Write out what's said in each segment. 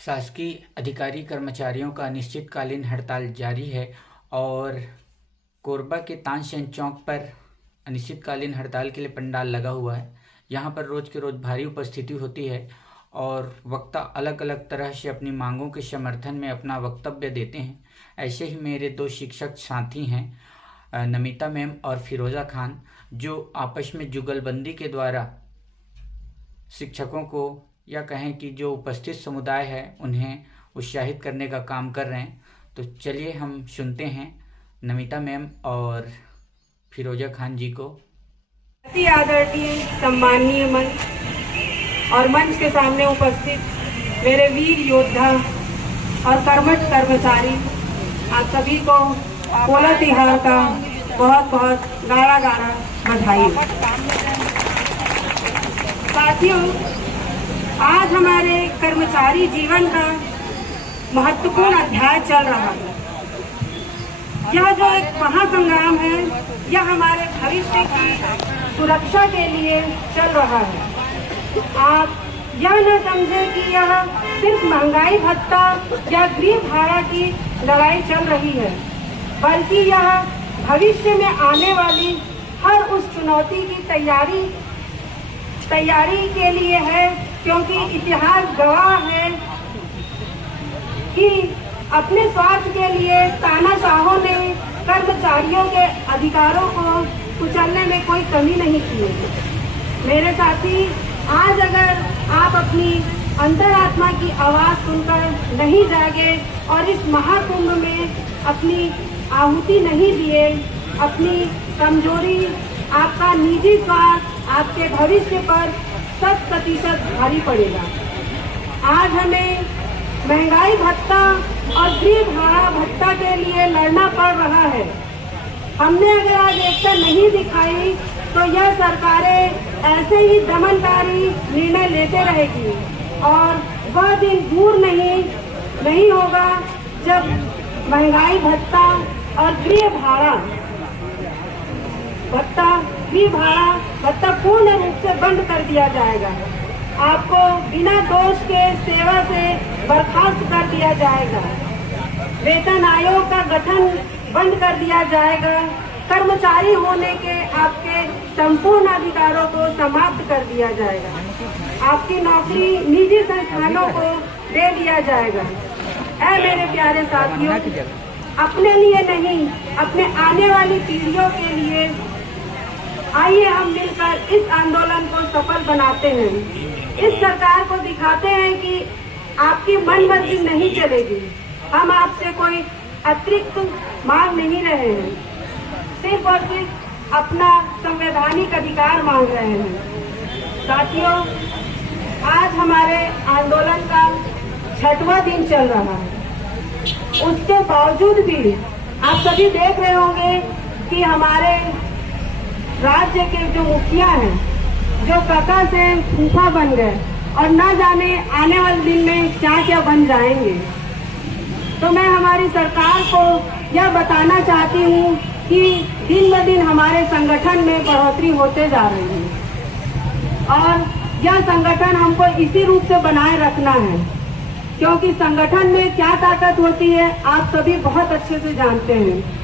शासकीय अधिकारी कर्मचारियों का अनिश्चितकालीन हड़ताल जारी है और कोरबा के तानसेन चौक पर अनिश्चितकालीन हड़ताल के लिए पंडाल लगा हुआ है। यहाँ पर रोज़ के रोज़ भारी उपस्थिति होती है और वक्ता अलग अलग तरह से अपनी मांगों के समर्थन में अपना वक्तव्य देते हैं। ऐसे ही मेरे दो शिक्षक साथी हैं, नमिता मैम और फिरोज़ा खान, जो आपस में जुगलबंदी के द्वारा शिक्षकों को या कहें कि जो उपस्थित समुदाय है उन्हें उत्साहित करने का काम कर रहे हैं। तो चलिए हम सुनते हैं नमिता मैम और फिरोज़ा खान जी को। अति आदरणीय सम्माननीय मंच और मंच के सामने उपस्थित मेरे वीर योद्धा और कर्मठ कर्मचारी, आप सभी को पोला तिहार का बहुत बहुत गाढ़ा गाढ़ा बधाई। साथियों, आज हमारे कर्मचारी जीवन का महत्वपूर्ण अध्याय चल रहा है। यह जो एक महासंग्राम है, यह हमारे भविष्य की सुरक्षा के लिए चल रहा है। आप यह न समझें कि यह सिर्फ महंगाई भत्ता या गृह भाड़ा की लड़ाई चल रही है, बल्कि यह भविष्य में आने वाली हर उस चुनौती की तैयारी के लिए है, क्योंकि इतिहास गवाह है कि अपने स्वार्थ के लिए तानाशाहों ने कर्मचारियों के अधिकारों को कुचलने में कोई कमी नहीं की है। मेरे साथी, आज अगर आप अपनी अंतरात्मा की आवाज सुनकर नहीं जागे और इस महाकुंभ में अपनी आहुति नहीं दिए, अपनी कमजोरी, आपका निजी स्वार्थ आपके भविष्य पर 100% भारी पड़ेगा। आज हमें महंगाई भत्ता और गृह भाड़ा भत्ता के लिए लड़ना पड़ रहा है। हमने अगर आज एकता नहीं दिखाई तो यह सरकारें ऐसे ही दमनकारी निर्णय लेते रहेगी और वह दिन दूर नहीं होगा जब महंगाई भत्ता और गृह भाड़ा भत्ता पूर्ण रूप से बंद कर दिया जाएगा। आपको बिना दोष के सेवा से बर्खास्त कर दिया जाएगा। वेतन आयोग का गठन बंद कर दिया जाएगा। कर्मचारी होने के आपके संपूर्ण अधिकारों को समाप्त कर दिया जाएगा। आपकी नौकरी निजी संस्थानों को दे दिया जाएगा। ऐ मेरे प्यारे साथियों, अपने लिए नहीं, अपने आने वाली पीढ़ियों के लिए आइए हम मिलकर इस आंदोलन को सफल बनाते हैं। इस सरकार को दिखाते हैं कि आपकी मनमर्जी नहीं चलेगी। हम आपसे कोई अतिरिक्त मांग नहीं रहे हैं, सिर्फ और सिर्फ अपना संवैधानिक अधिकार मांग रहे हैं। साथियों, आज हमारे आंदोलन का 6वां दिन चल रहा है। उसके बावजूद भी आप सभी देख रहे होंगे कि हमारे राज्य के जो मुखिया हैं, जो काका से फूफा बन गए और न जाने आने वाले दिन में क्या क्या बन जाएंगे। तो मैं हमारी सरकार को यह बताना चाहती हूँ कि दिन ब दिन हमारे संगठन में बढ़ोतरी होते जा रही है और यह संगठन हमको इसी रूप से बनाए रखना है, क्योंकि संगठन में क्या ताकत होती है आप सभी बहुत अच्छे से जानते हैं।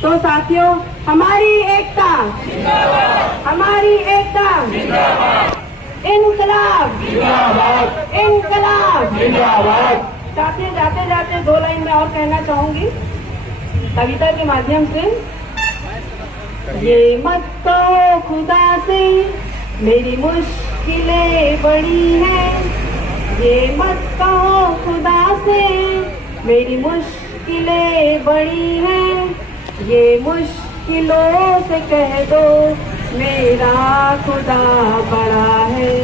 तो साथियों, हमारी एकता, हमारी एकता, इनकलाब, इनकलाब। साथियों, जाते जाते 2 लाइन में और कहना चाहूंगी कविता के माध्यम से। ये मत कहो खुदा से मेरी मुश्किलें बड़ी हैं, ये मत कहो खुदा से मेरी मुश्किलें बड़ी हैं, ये मुश्किलों से कह दो मेरा खुदा बड़ा है।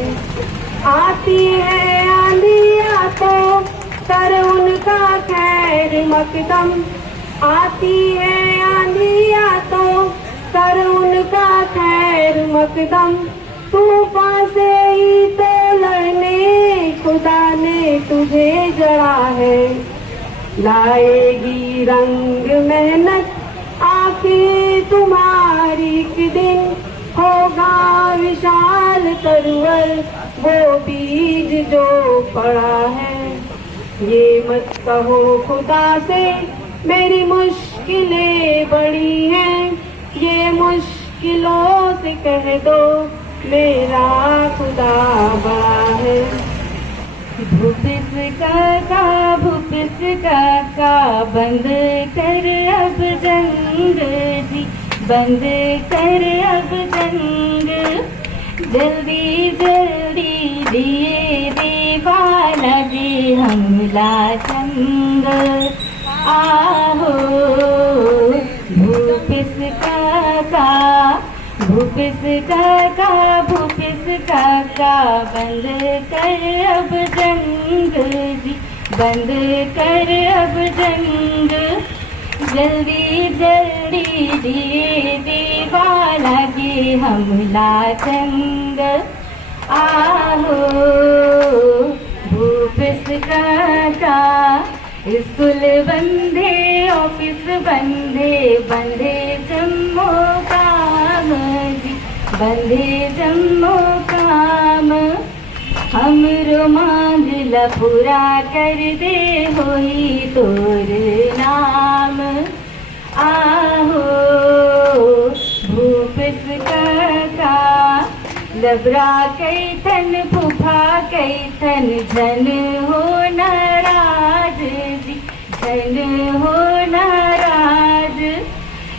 आती है आंधियाँ तो कर उनका खैर मकदम, आती है आंधियाँ तो कर उनका खैर मकदम, तूफान से ही तो लड़ने खुदा ने तुझे जड़ा है। लाएगी रंग मेहनत आखिर तुम्हारी एक दिन, होगा विशाल तरवर वो बीज जो पड़ा है। ये मत कहो खुदा से मेरी मुश्किलें बड़ी हैं, ये मुश्किलों से कह दो मेरा खुदा बड़ा है। भूपिस काका बंद कर अब जंग जी, बंद कर अब जंग, जल्दी जल्दी दिए दीवाना जी हमला संग, आहो भूपिस काका, भूपिस काका, भूपिस काका बंद कर अब जंग जी, बंद कर अब जंग, जल्दी जल्दी दिए दीवाना जी हमला संग, आहो भूपिस काका। स्कूल बंदे ऑफिस बंदे, बंदे जम्मो काम जी, बंदे जम्मो काम, हमरो मांगला पूरा कर दे होई तोर नाम, आहो भूपिस काका। लबरा कैथन फूफा कैथन झन हो नाराज जी, झन हो नाराज,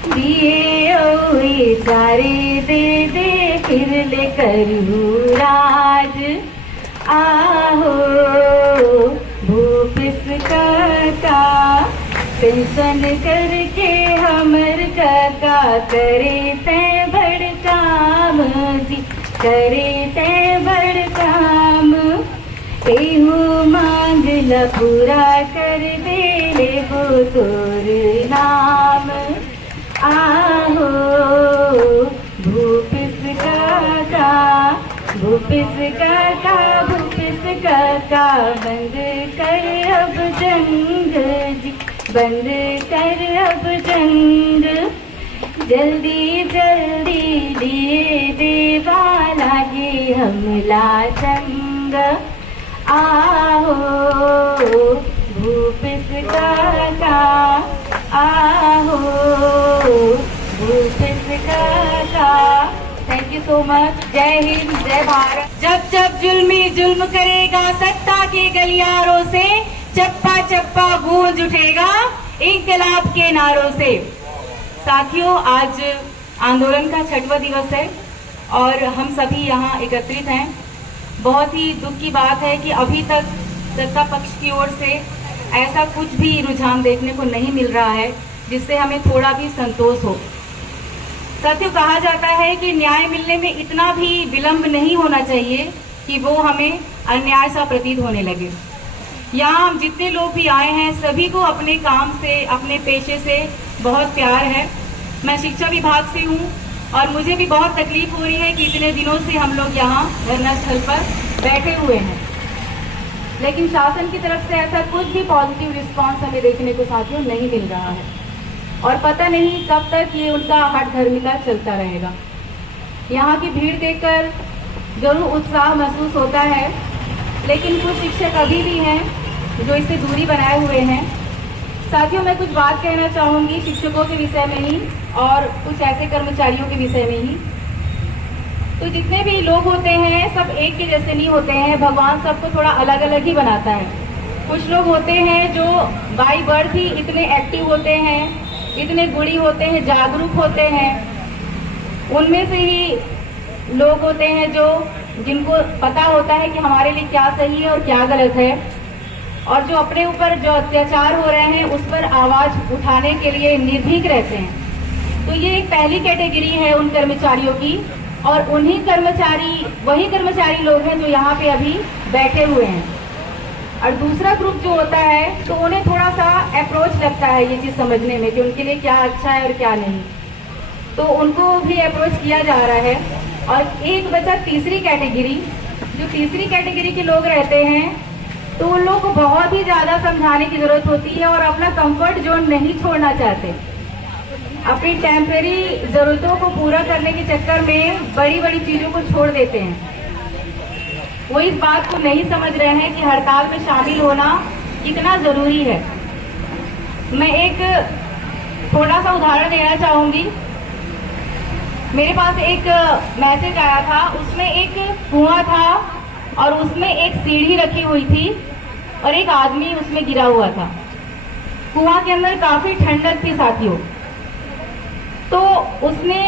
दिए ओए सारे दे दे फिर ले करूँ राज, आहो भूपिस काका। पेंशन करके हमर काका करे ते बड़ काम जी, करे ते बड़ काम, एहू मांगला पूरा कर दे ले वो तोर नाम, आहो भूपिस काका, भूपिस काका, भूपिस काका बंद कर अब जंग जी, बंद कर अब जंग, जल्दी जल्दी दिए दीवाना जी हमला संग, आहो भूपिस काका, आहो भूपिस काका। Thank you so much. जय हिंद, जय भारत। जब जब जुल्मी जुल्म करेगा सत्ता के गलियारों से, चप्पा चप्पा गूंज उठेगा इंकलाब के नारों से। साथियों, आज आंदोलन का 6वां दिवस है और हम सभी यहाँ एकत्रित हैं। बहुत ही दुख की बात है कि अभी तक सत्ता पक्ष की ओर से ऐसा कुछ भी रुझान देखने को नहीं मिल रहा है जिससे हमें थोड़ा भी संतोष हो। साथियों, कहा जाता है कि न्याय मिलने में इतना भी विलंब नहीं होना चाहिए कि वो हमें अन्याय सा प्रतीत होने लगे। यहाँ हम जितने लोग भी आए हैं सभी को अपने काम से, अपने पेशे से बहुत प्यार है। मैं शिक्षा विभाग से हूँ और मुझे भी बहुत तकलीफ हो रही है कि इतने दिनों से हम लोग यहाँ धरना स्थल पर बैठे हुए हैं, लेकिन शासन की तरफ से ऐसा कुछ भी पॉजिटिव रिस्पांस हमें देखने को साथियों नहीं मिल रहा है और पता नहीं कब तक ये उनका हठधर्मिता चलता रहेगा। यहाँ की भीड़ देखकर जरूर उत्साह महसूस होता है, लेकिन कुछ शिक्षक अभी भी हैं जो इससे दूरी बनाए हुए हैं। साथियों, मैं कुछ बात कहना चाहूँगी शिक्षकों के विषय में ही और कुछ ऐसे कर्मचारियों के विषय में ही। तो जितने भी लोग होते हैं सब एक के जैसे नहीं होते हैं, भगवान सबको थोड़ा अलग अलग ही बनाता है। कुछ लोग होते हैं जो बाई बर्थ ही इतने एक्टिव होते हैं, इतने गुणी होते हैं, जागरूक होते हैं। उनमें से ही लोग होते हैं जो जिनको पता होता है कि हमारे लिए क्या सही है और क्या गलत है, और जो अपने ऊपर जो अत्याचार हो रहे हैं उस पर आवाज उठाने के लिए निर्भीक रहते हैं। तो ये एक पहली कैटेगरी है उन कर्मचारियों की, और वही कर्मचारी लोग हैं जो यहाँ पे अभी बैठे हुए हैं। और दूसरा ग्रुप जो होता है तो उन्हें थोड़ा सा अप्रोच लगता है ये चीज समझने में कि उनके लिए क्या अच्छा है और क्या नहीं, तो उनको भी अप्रोच किया जा रहा है। और एक बचा तीसरी कैटेगरी, जो तीसरी कैटेगरी के लोग रहते हैं तो उन लोगों को बहुत ही ज्यादा समझाने की जरूरत होती है और अपना कंफर्ट जोन नहीं छोड़ना चाहते। अपनी टेम्परेरी जरूरतों को पूरा करने के चक्कर में बड़ी बड़ी चीजों को छोड़ देते हैं। वो इस बात को नहीं समझ रहे हैं कि हड़ताल में शामिल होना कितना जरूरी है। मैं एक थोड़ा सा उदाहरण देना चाहूंगी। मेरे पास एक मैसेज आया था, उसमें एक कुआं था और उसमें एक सीढ़ी रखी हुई थी और एक आदमी उसमें गिरा हुआ था। कुआं के अंदर काफी ठंडक थी साथियों। तो उसने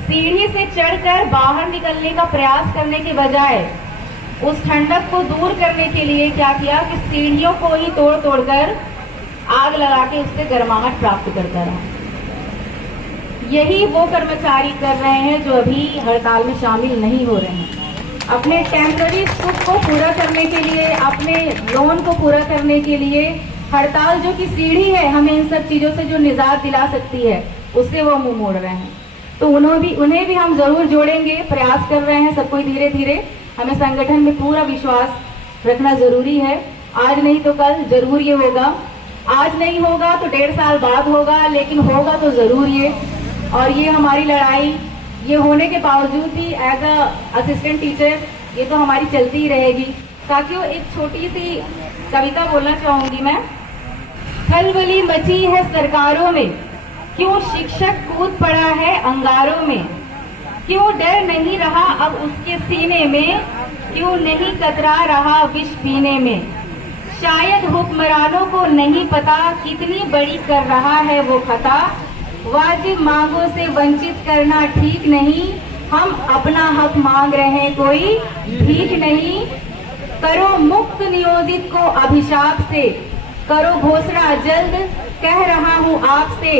सीढ़ी से चढ़कर बाहर निकलने का प्रयास करने के बजाय उस ठंडक को दूर करने के लिए क्या किया कि सीढ़ियों को ही तोड़ तोड़कर आग लगा के उससे गर्माहट प्राप्त करता रहा। यही वो कर्मचारी कर रहे हैं जो अभी हड़ताल में शामिल नहीं हो रहे हैं। अपने टेम्पररी सुख को पूरा करने के लिए, अपने लोन को पूरा करने के लिए हड़ताल जो कि सीढ़ी है हमें इन सब चीजों से जो निजात दिला सकती है, उससे वो मुंह मोड़ रहे हैं। तो उन्हें भी हम जरूर जोड़ेंगे, प्रयास कर रहे हैं सबको धीरे धीरे। हमें संगठन में पूरा विश्वास रखना जरूरी है। आज नहीं तो कल जरूर ये होगा। आज नहीं होगा तो 1.5 साल बाद होगा, लेकिन होगा तो जरूर ये। और ये हमारी लड़ाई ये होने के बावजूद भी एज अ असिस्टेंट टीचर ये तो हमारी चलती ही रहेगी। साथियों, एक छोटी सी कविता बोलना चाहूंगी मैं। खलबली मची है सरकारों में, क्यों शिक्षक कूद पड़ा है अंगारों में, क्यों डर नहीं रहा अब उसके सीने में, क्यों नहीं कतरा रहा विष पीने में। शायद हुक्मरानों को नहीं पता कितनी बड़ी कर रहा है वो खता। वाजिब मांगों से वंचित करना ठीक नहीं, हम अपना हक मांग रहे हैं कोई भीख नहीं। करो मुक्त नियोजित को अभिशाप से, करो घोषणा जल्द कह रहा हूँ आपसे।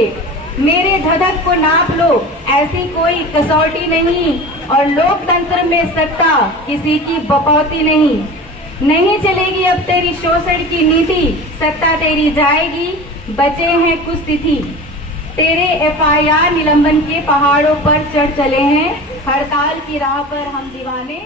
मेरे धधक को नाप लो, ऐसी कोई कसौटी नहीं, और लोकतंत्र में सत्ता किसी की बपौती नहीं। नहीं चलेगी अब तेरी शोषण की नीति, सत्ता तेरी जाएगी, बचे हैं कुछ तिथि। तेरे FIR निलंबन के पहाड़ों पर चढ़ चले हैं, हड़ताल की राह पर हम दीवाने।